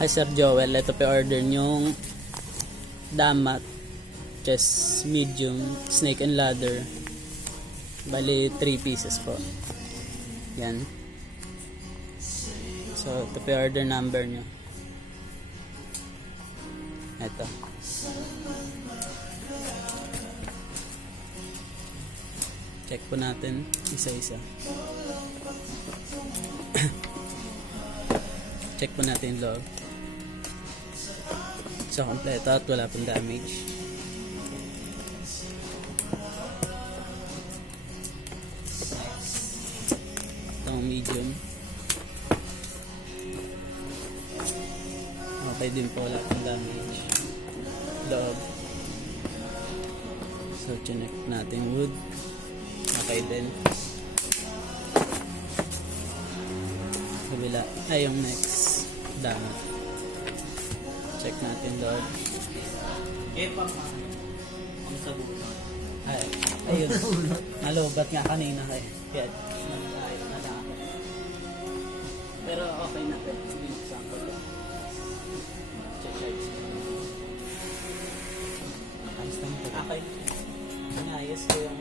Hi Sir Joel, ito pa order nyong damat, chest medium, snake and ladder. Bali 3 pieces po. Yan. So ito pa order number nyo. Ito. Check po natin isa-isa. Check po natin yung loob. So, kompleto at wala pong damage. Itong medium. Okay din po, wala pong damage. Loob. So, chinek natin wood. Okay din. Kabila. Ay, yung next. Damat. Check natin doon. Ay, ayun. Nalubat nga kanina kaya. Kaya, pero okay na po. Example. Check. Ayos lang po. Okay. Inayos ko yung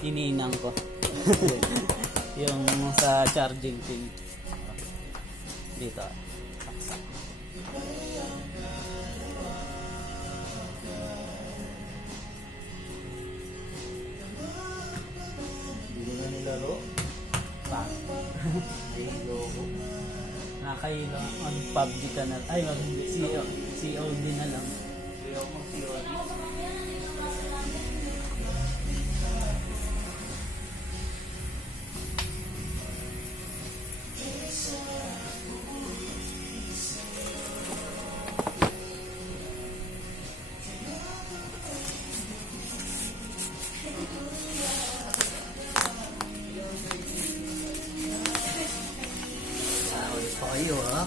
hininang ko. Yung sa charging pin. Dito. Saksak. Hindi na nilaro. Bang. Ayoko. Nakakailo. On PUBG ka na. Ay, COD na lang. Ayoko mag-COD. Ulit pa kayo, ha?